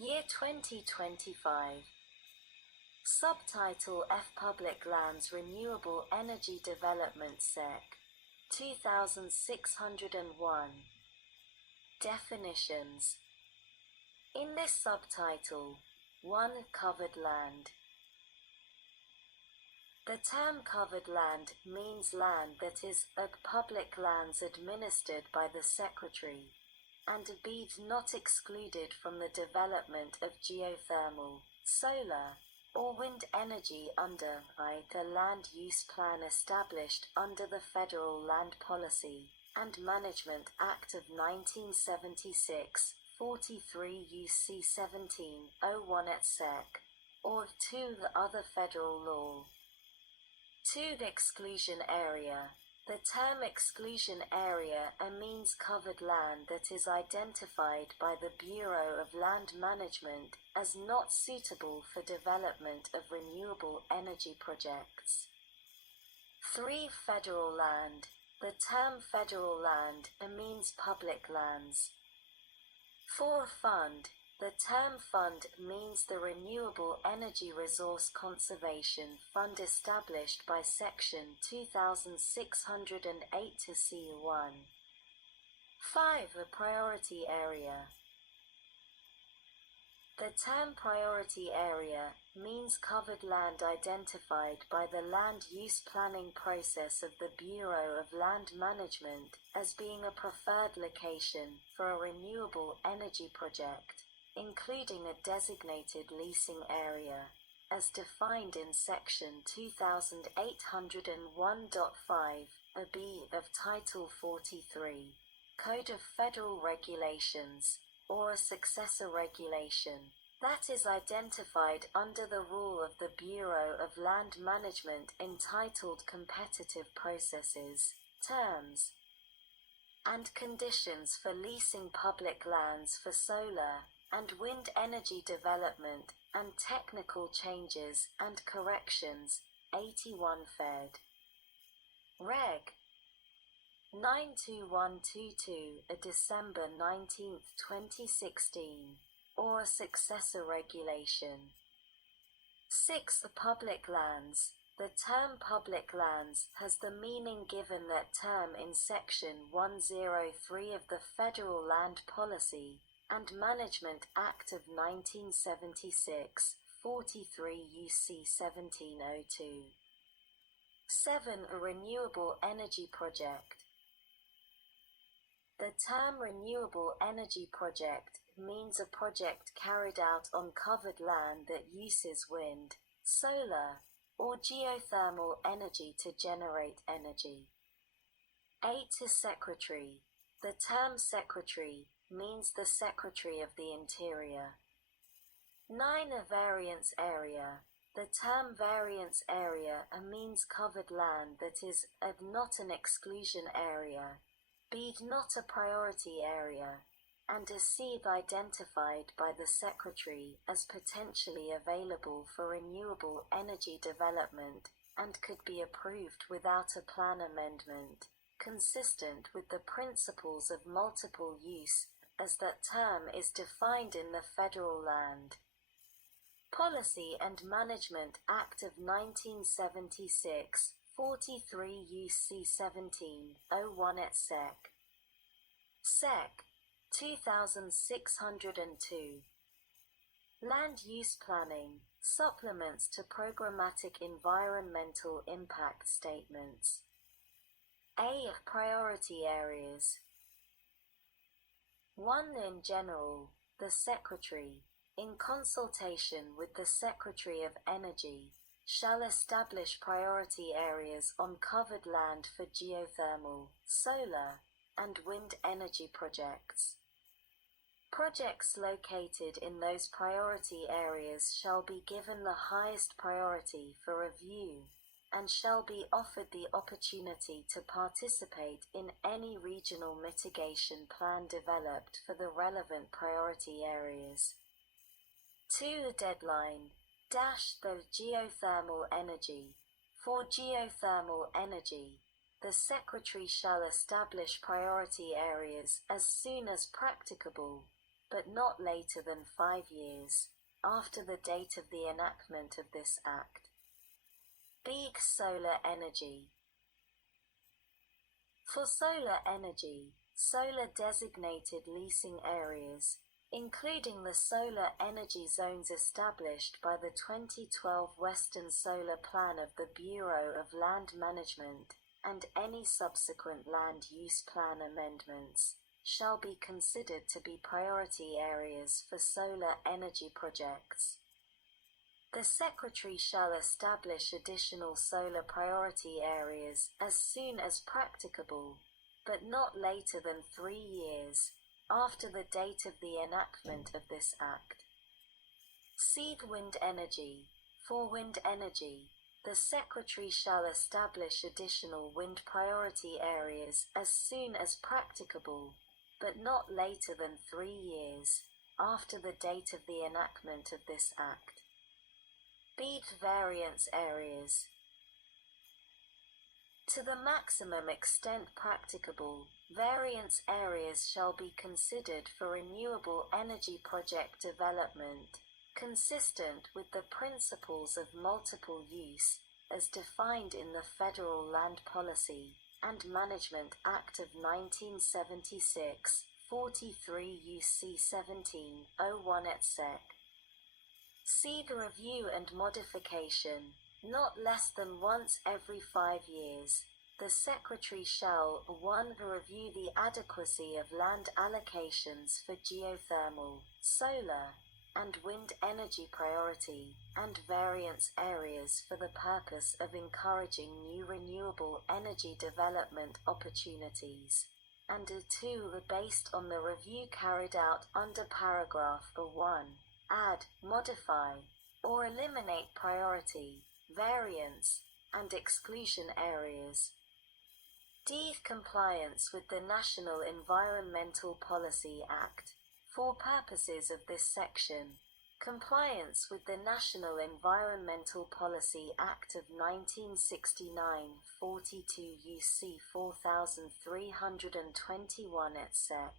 Year 2025. Subtitle F Public Lands Renewable Energy Development Sec. 2601. Definitions. In this subtitle, 1. Covered land. The term covered land means land that is public lands administered by the Secretary, and not excluded from the development of geothermal, solar, or wind energy under the land use plan established under the Federal Land Policy and Management Act of 1976, 43 U.C. 1701 et seq., or 2. The other federal law. 2. The exclusion area. The term exclusion area means covered land that is identified by the Bureau of Land Management as not suitable for development of renewable energy projects. 3. Federal land. The term federal land means public lands. 4. Fund. The term fund means the Renewable Energy Resource Conservation Fund established by Section 2608 to C1. 5. A priority area. The term priority area means covered land identified by the land use planning process of the Bureau of Land Management as being a preferred location for a renewable energy project, including a designated leasing area, as defined in Section 2801.5(b) of Title 43, Code of Federal Regulations, or a successor regulation, that is identified under the rule of the Bureau of Land Management entitled Competitive Processes, Terms, and Conditions for Leasing Public Lands for Solar and Wind Energy Development and Technical Changes and Corrections, 81 Fed. Reg. 92122, a December 19, 2016, or a successor regulation. 6. The public lands. The term public lands has the meaning given that term in Section 103 of the Federal Land Policy and Management Act of 1976, 43 U.C. 1702. 7. A renewable energy project. The term renewable energy project means a project carried out on covered land that uses wind, solar, or geothermal energy to generate energy. 8. A secretary. The term secretary means the Secretary of the Interior. 9. A variance area. The term variance area means covered land that is not an exclusion area, not a priority area, and is identified by the Secretary as potentially available for renewable energy development and could be approved without a plan amendment, consistent with the principles of multiple use as that term is defined in the Federal Land Policy and Management Act of 1976, 43 U.C. 1701 et seq. Sec. 2602. Land Use Planning, Supplements to Programmatic Environmental Impact Statements. A. Priority Areas. 1. In general, the Secretary, in consultation with the Secretary of Energy, shall establish priority areas on covered land for geothermal, solar, and wind energy projects. Projects located in those priority areas shall be given the highest priority for review and shall be offered the opportunity to participate in any regional mitigation plan developed for the relevant priority areas. 2. Deadline. The geothermal energy. For geothermal energy, the Secretary shall establish priority areas as soon as practicable, but not later than 5 years after the date of the enactment of this Act. Big solar energy. For solar energy, solar designated leasing areas, including the solar energy zones established by the 2012 Western Solar Plan of the Bureau of Land Management, and any subsequent land use plan amendments, shall be considered to be priority areas for solar energy projects. The Secretary shall establish additional solar priority areas as soon as practicable, but not later than 3 years after the date of the enactment of this Act. Seed wind energy. For wind energy, the Secretary shall establish additional wind priority areas as soon as practicable, but not later than 3 years after the date of the enactment of this Act. BEAD variance areas. To the maximum extent practicable, variance areas shall be considered for renewable energy project development, consistent with the principles of multiple use, as defined in the Federal Land Policy and Management Act of 1976, 43 U.C. 1701 etc. Seed review and modification. Not less than once every 5 years, the Secretary shall 1. Review the adequacy of land allocations for geothermal, solar, and wind energy priority and variance areas for the purpose of encouraging new renewable energy development opportunities, and 2. Based on the review carried out under paragraph 1, add, modify, or eliminate priority, variance, and exclusion areas. D. Compliance with the National Environmental Policy Act. For purposes of this section, compliance with the National Environmental Policy Act of 1969, 42 U.C. 4321 etc.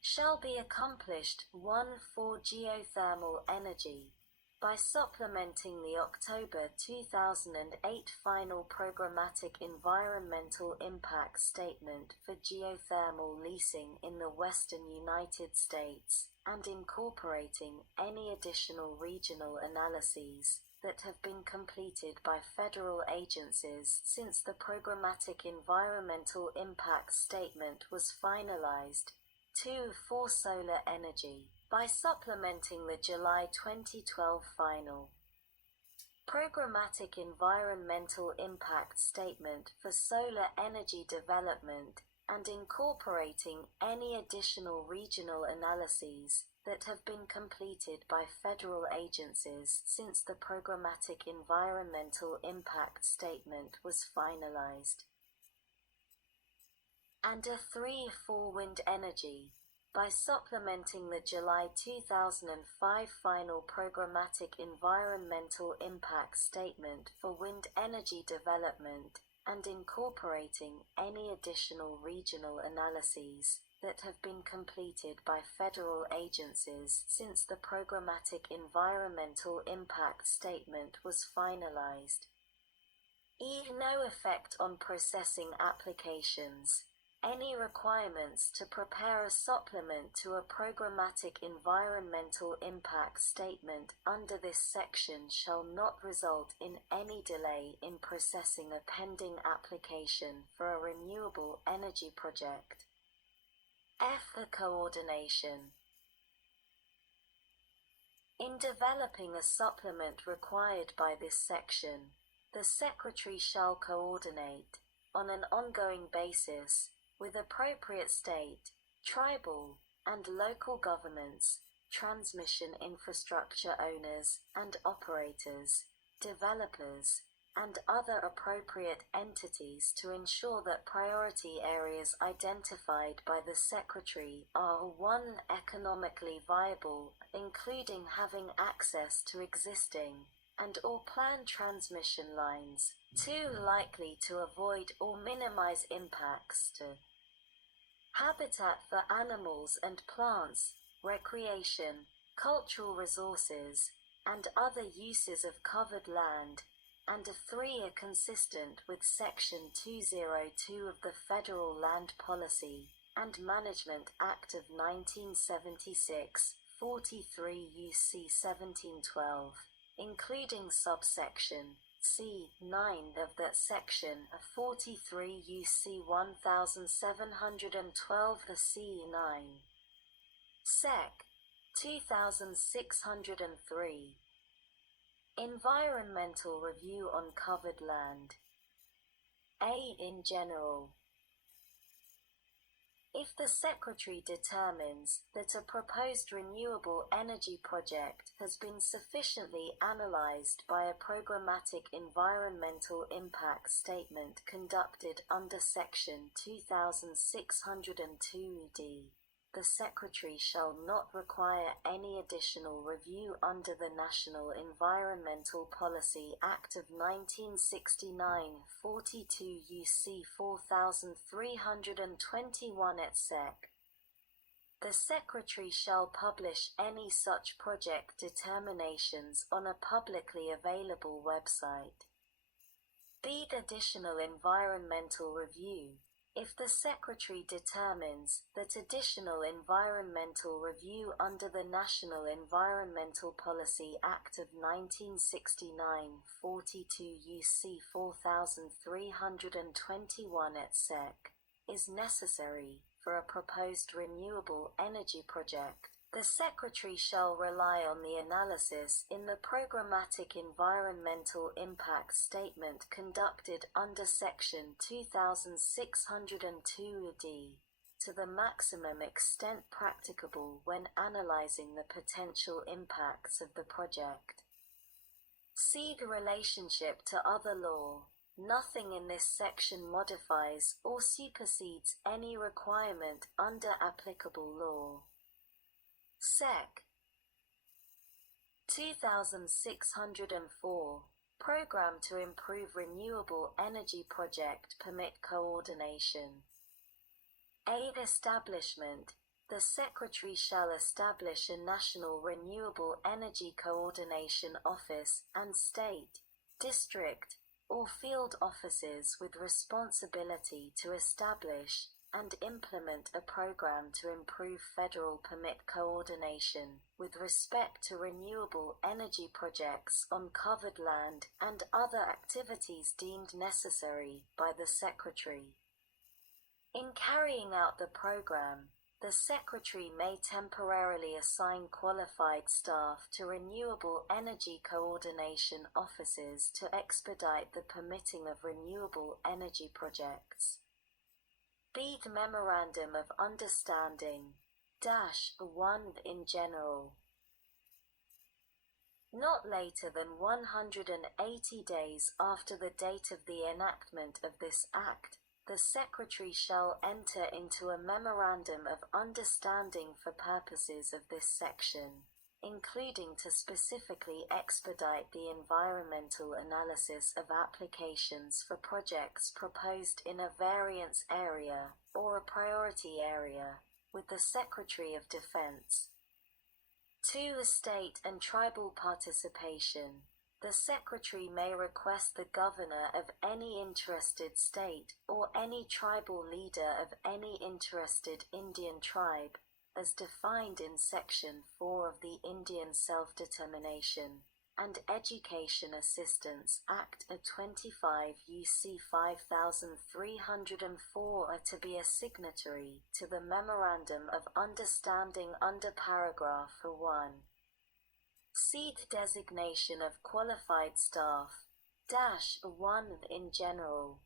shall be accomplished 1. For geothermal energy, by supplementing the October 2008 final Programmatic Environmental Impact Statement for geothermal leasing in the western United States, and incorporating any additional regional analyses that have been completed by federal agencies since the Programmatic Environmental Impact Statement was finalized. 2. For solar energy, by supplementing the July 2012 final Programmatic Environmental Impact Statement for solar energy development and incorporating any additional regional analyses that have been completed by federal agencies since the Programmatic Environmental Impact Statement was finalized. And 3. For wind energy, by supplementing the July 2005 final Programmatic Environmental Impact Statement for wind energy development and incorporating any additional regional analyses that have been completed by federal agencies since the Programmatic Environmental Impact Statement was finalized. No effect on processing applications. Any requirements to prepare a supplement to a Programmatic Environmental Impact Statement under this section shall not result in any delay in processing a pending application for a renewable energy project. F. The coordination. In developing a supplement required by this section, the Secretary shall coordinate, on an ongoing basis, with appropriate state, tribal, and local governments, transmission infrastructure owners and operators, developers, and other appropriate entities to ensure that priority areas identified by the Secretary are 1. Economically viable, including having access to existing and or planned transmission lines, 2. Likely to avoid or minimize impacts to habitat for animals and plants, recreation, cultural resources, and other uses of covered land, and 3 are consistent with Section 202 of the Federal Land Policy and Management Act of 1976, 43 U.C. 1712, including subsection C9 of that section, 43 U.C. 1712, the C9. Sec. 2603. Environmental review on covered land. A. In general. If the Secretary determines that a proposed renewable energy project has been sufficiently analyzed by a programmatic environmental impact statement conducted under Section 2602d, the Secretary shall not require any additional review under the National Environmental Policy Act of 1969, 42 U.C. 4321 et seq. The Secretary shall publish any such project determinations on a publicly available website. B. Additional environmental review. If the Secretary determines that additional environmental review under the National Environmental Policy Act of 1969, 42 U.C. 4321 et seq. is necessary for a proposed renewable energy project, the Secretary shall rely on the analysis in the Programmatic Environmental Impact Statement conducted under Section 2602d, to the maximum extent practicable when analyzing the potential impacts of the project. See the relationship to other law. Nothing in this section modifies or supersedes any requirement under applicable law. Sec. 2604. Program to Improve Renewable Energy Project Permit Coordination. A. Establishment. The Secretary shall establish a National Renewable Energy Coordination Office and state, district, or field offices with responsibility to establish and implement a program to improve federal permit coordination with respect to renewable energy projects on covered land and other activities deemed necessary by the Secretary. In carrying out the program, the Secretary may temporarily assign qualified staff to renewable energy coordination offices to expedite the permitting of renewable energy projects. B. Memorandum of Understanding -1 in general. Not later than 180 days after the date of the enactment of this Act, the Secretary shall enter into a Memorandum of Understanding for purposes of this section, including to specifically expedite the environmental analysis of applications for projects proposed in a variance area or a priority area, with the Secretary of Defense. 2. State and tribal participation. The Secretary may request the governor of any interested state or any tribal leader of any interested Indian tribe, as defined in Section 4 of the Indian Self-Determination and Education Assistance Act of 25 U.C. 5304, to be a signatory to the Memorandum of Understanding under paragraph 1. See the designation of qualified staff -1 in general.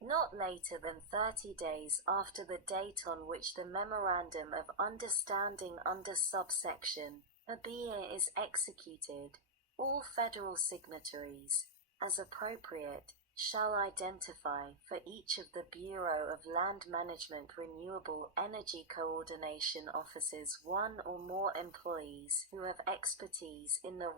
Not later than 30 days after the date on which the Memorandum of Understanding under subsection B is executed, all federal signatories, as appropriate, shall identify for each of the Bureau of Land Management Renewable Energy Coordination Offices one or more employees who have expertise in the